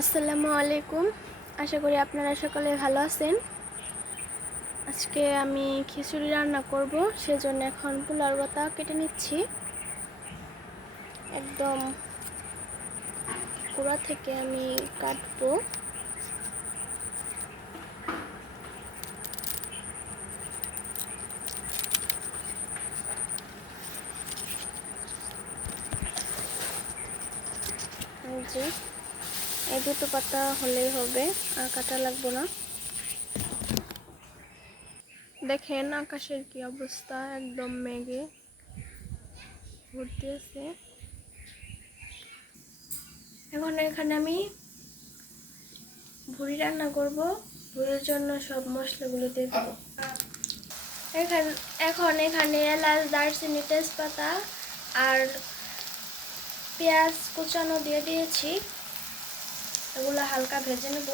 আসসালামু আলাইকুম। আশা করি আপনারা সকলে ভালো আছেন। আজকে আমি খিচুড়ি রান্না করব, সেজন্য এখন পোলার পাতা কেটে নিচ্ছি। একদম গোড়া থেকে আমি কাটবো। এই যে এই দুটো পাতা হলেই হবে, আর কাটা লাগবে না। দেখেন আকাশের কি অবস্থা, একদম মেঘে ভর্তি আছে। এখন এখানে আমি ভুড়ি রান্না করব। ভুড়ির জন্য সব মশলাগুলো দিয়ে দেবো। এখন এখানে এলাচ, দারচিনি, তেজপাতা আর পেঁয়াজ কুচানো দিয়ে দিয়েছি। এগুলো হালকা ভেজে নেব।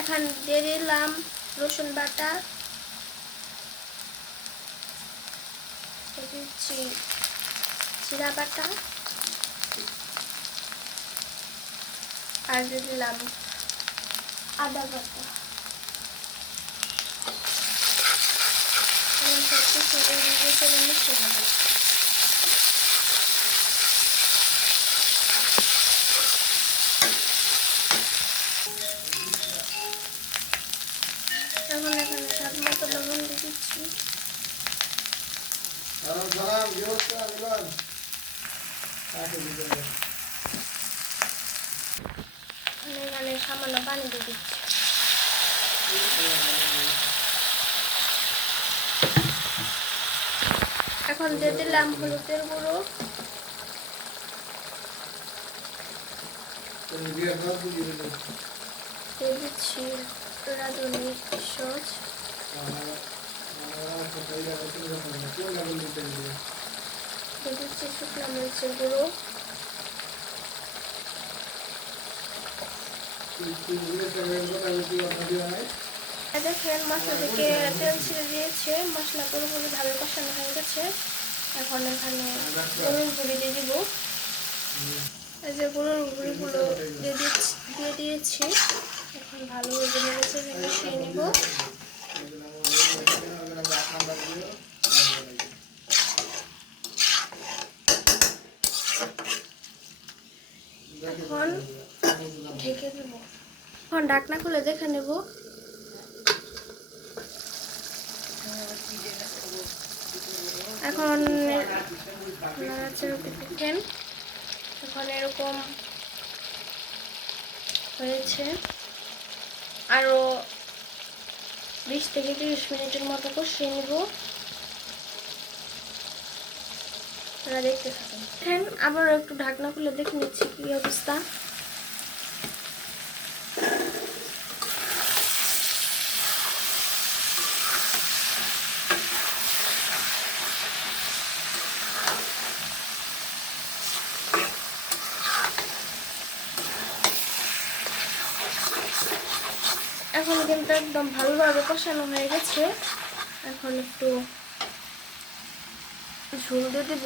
এখন দিয়ে দিলাম রসুন বাটা, দিচ্ছি জিরা বাটা, আর দিয়ে দিলাম আদা বাটা। সব কিছু মিশিয়ে নেব। এখন এখানে স্বাদ মতো লবণ দিয়ে দিচ্ছি। এখানে সামান্য পানি দিয়ে দিচ্ছি। এখন দিয়ে দিলাম হলুদের গুঁড়ো, দিয়ে দিচ্ছি রাঁধুনি সস, দিয়ে দিচ্ছি শুকনো মরিচের গুঁড়ো, দেখেন মশলা থেকে তেল ছেড়ে দিয়েছে। মশলা পুরোপুরি ভাবে কষানো হয়ে গেছে। এখন এখানে গরুর গুঁড়ি দিয়ে দিব। এই যে গরুর গুঁড়িগুলো দিয়ে দিয়েছি। এখন ভালোভাবে মিশিয়ে নিব। এখন ঢেকে দেব। এখন ঢাকনা খুলে দেখে নেব। এখন দেখেন এখন এরকম হয়েছে। আরো 20 থেকে 30 মিনিটের মতো কষিয়ে নেব। আপনারা দেখতে থাকুন। দেখেন আবার একটু ঢাকনা খুলে দেখে নিচ্ছি কি অবস্থা। এখন কিন্তু একদম ভালোভাবে কষানো হয়ে গেছে। এখন একটু ঝোল দিয়ে দেব।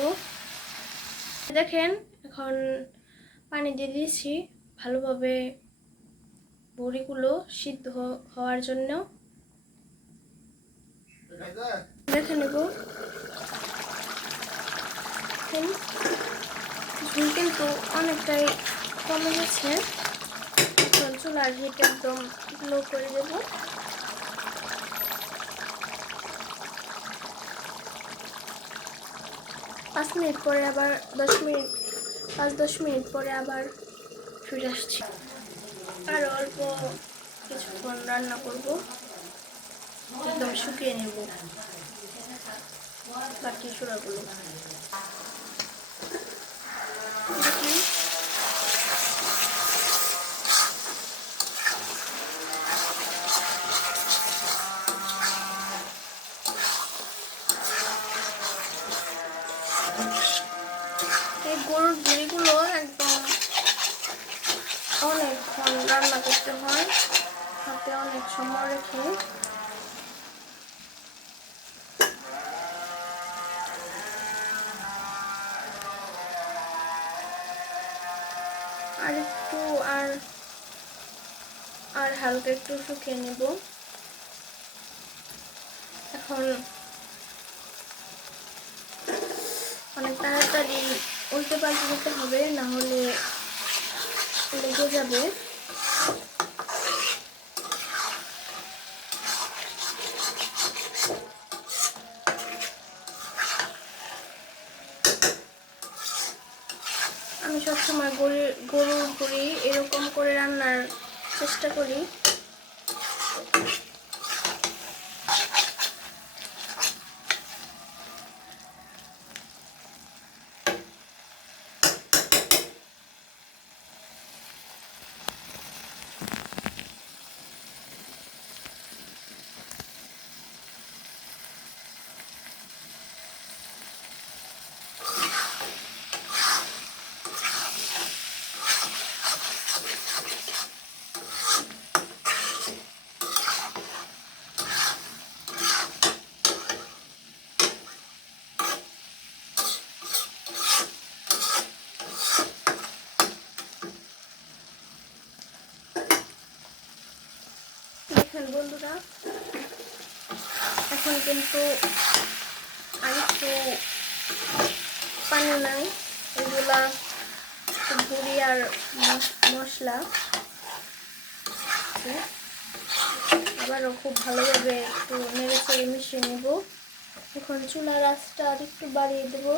দেখেন এখন পানি দিয়ে দিয়েছি ভালোভাবে বড়িগুলো সিদ্ধ হওয়ার জন্য। দেখে নেব। ঝোল কিন্তু অনেকটাই কমে গেছে। এখন চুলার হিট একদম লো করে দেব। পাঁচ মিনিট পরে আবার 5-10 মিনিট পরে আবার ফিরে আসছি। আর অল্প কিছুক্ষণ রান্না করব, একদম শুকিয়ে নেব বাকি চূড়াগুলো। এই গরুর ভুঁড়িগুলো একদম অনেকক্ষণ রান্না করতে হয়, হাতে অনেক সময় রেখে। আর আর হালকা একটু শুকিয়ে নেব। এখন অনেক তাড়াতাড়ি উল্টে পাল্টে দিতে হবে, না হলে লেগে যাবে। আমি সবসময় গরুর ভুঁড়ি এরকম করে রান্নার চেষ্টা করি। দেখেন বন্ধুরা, এখন কিন্তু আরেকটু পানি নাই, এগুলা গুঁড়ি আর মশলা। আবারও খুব ভালোভাবে একটু নেড়ে চেড়ে মিশিয়ে নেব। এখন চুলার আঁচটা আর একটু বাড়িয়ে দেব।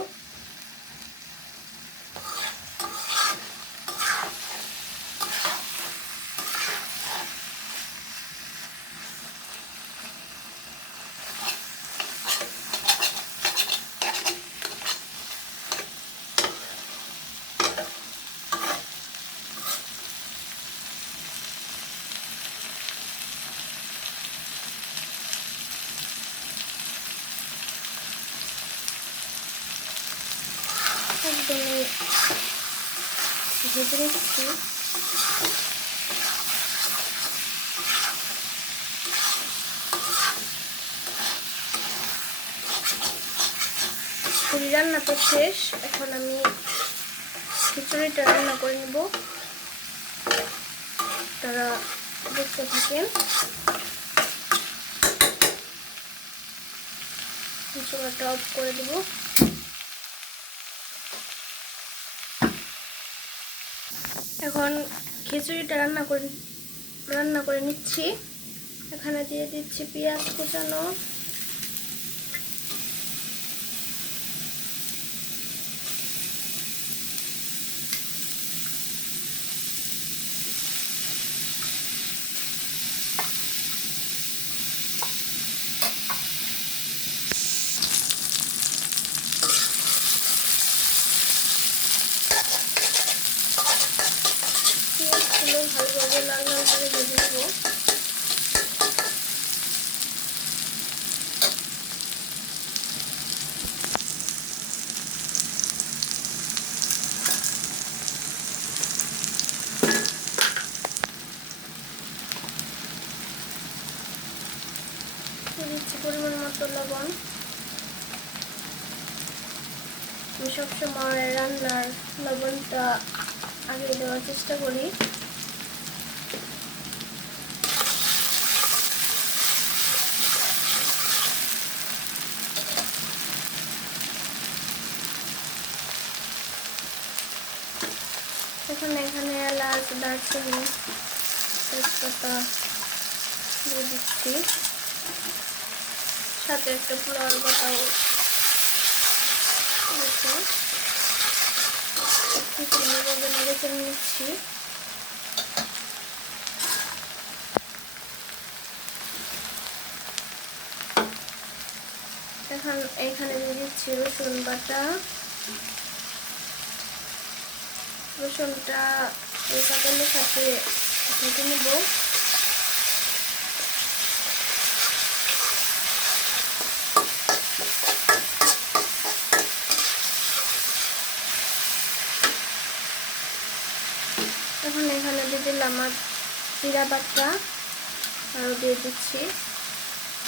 একদমই ভেজে নিচ্ছি। পুরি রান্না তো শেষ, এখন আমি খিচুড়িটা রান্না করে নেব। তারা দেখতে থাকেন। চুলাটা অফ করে দেব। এখন খিচুড়িটা রান্না করে নিচ্ছি। এখানে দিয়ে দিচ্ছি পেঁয়াজ কুচানো, পেঁয়াজগুলো ভালোভাবে লাল লাল করে ভেজে নেব। দিচ্ছি পরিমাণ মতো লবণ। আমি সবসময় রান্নার লবণটা আগে দেওয়ার চেষ্টা করি। এখানে এলাচ, দারচিনি, তেজপাতা দিয়ে দিচ্ছি, সাথে একটা পোলাওর পাতাও নেড়ে নিচ্ছি। এখন এখানে দিয়ে দিচ্ছি রসুন বাটা। রসুনটা এই পাতালের সাথে ভেজে নেব। এখন এখানে দিয়ে দিলাম জিরা বাটা, আরও দিয়ে দিচ্ছি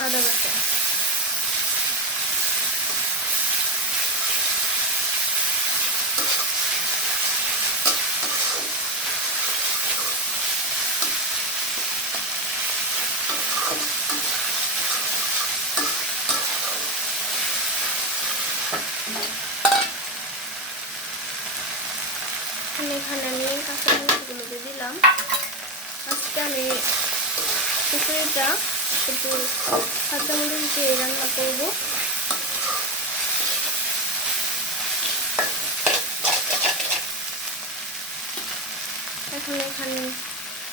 আদা বাটা। কাঁচামরিচগুলো দিয়ে দিলাম। আজকে আমি খিচুড়িটা শুধু কাঁচামরিচ দিয়ে রান্না করব। এখন এখানে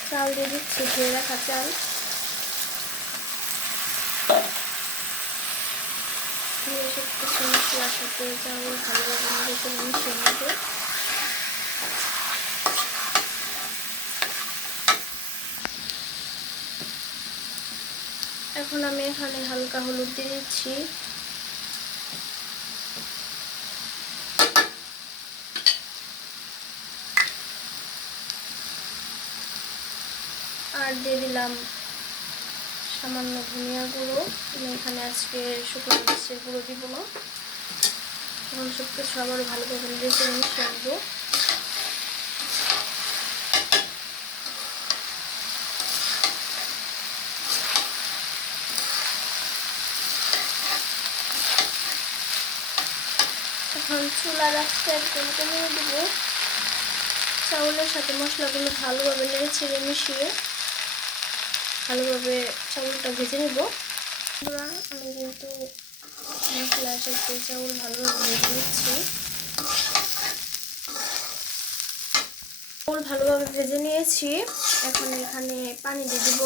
চাল দিয়ে দিচ্ছি, ধুয়ে রাখা চাল। কিছু মশলার সাথে চাল ভালোভাবে মিশিয়ে নেব। এখন আমি এখানে হালকা হলুদ দিয়ে দিচ্ছি, আর দিয়ে দিলাম সামান্য ধনিয়া গুঁড়ো। আমি এখানে আজকে শুকনো মরিচের গুঁড়ো দিব না। এখন সব কিছু আবারও ভালোভাবে মিশিয়ে নেবো। এখন চুলার আঁচটা একদম কমিয়ে দেব। চাউলের সাথে মশলাগুলো ভালোভাবে নেড়ে ছেড়ে মিশিয়ে ভালোভাবে চাউলটা ভেজে নেব। আমি কিন্তু মশলার সাথে চাউল ভালোভাবে ভেজে নিচ্ছি। চাউল ভালোভাবে ভেজে নিয়েছি। এখন এখানে পানি দিয়ে দিব।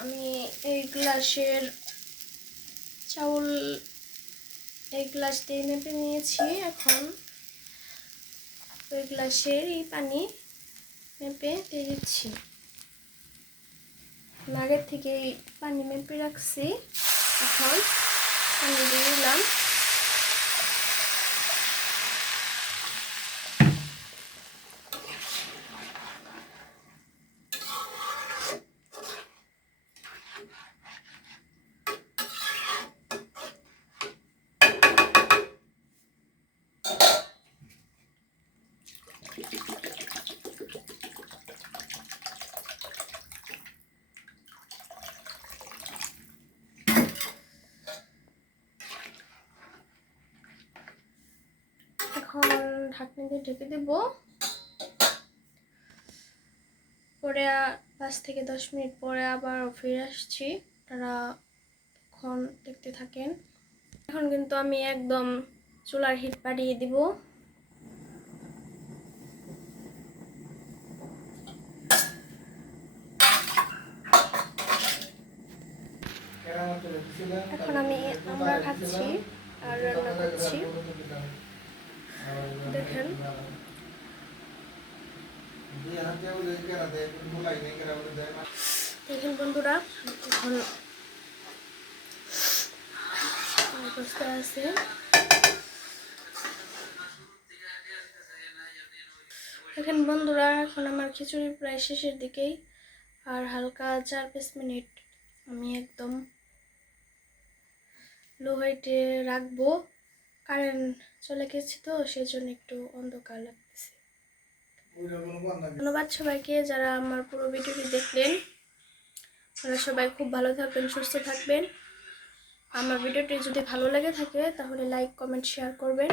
আমি এই গ্লাসের চাউল এই গ্লাস দিয়ে মেপে নিয়েছি। এখন ওই গ্লাসের এই পানি মেপে দিয়ে দিচ্ছি। আগের থেকে পানি মেপে রাখছি। এখন পানি দিয়ে দিলাম। এখন ঢাকনি দিয়ে ঢেকে দেব। পরে 5 থেকে 10 মিনিট পরে আবার ফিরে আসছি। আপনারা এখন দেখতে থাকেন। এখন কিন্তু আমি একদম চুলার হিট বাড়িয়ে দিব। এখন আমরা খাচ্ছি আর রান্না করছি। দেখেন বন্ধুরা, এখন অবস্থায় আছে। দেখেন বন্ধুরা, এখন আমার খিচুড়ি প্রায় শেষের দিকেই। আর হালকা 4-5 মিনিট আমি একদম লো হাইটে রাখবো। কারেন্ট চলে গেছে তো সেজন্য একটু অন্ধকার লাগতেছে। ধন্যবাদ সবাইকে যারা আমার পুরো ভিডিওটি দেখলেন। আপনারা সবাই খুব ভালো থাকবেন, সুস্থ থাকবেন। আমার ভিডিওটি যদি ভালো লেগে থাকে তাহলে লাইক, কমেন্ট, শেয়ার করবেন।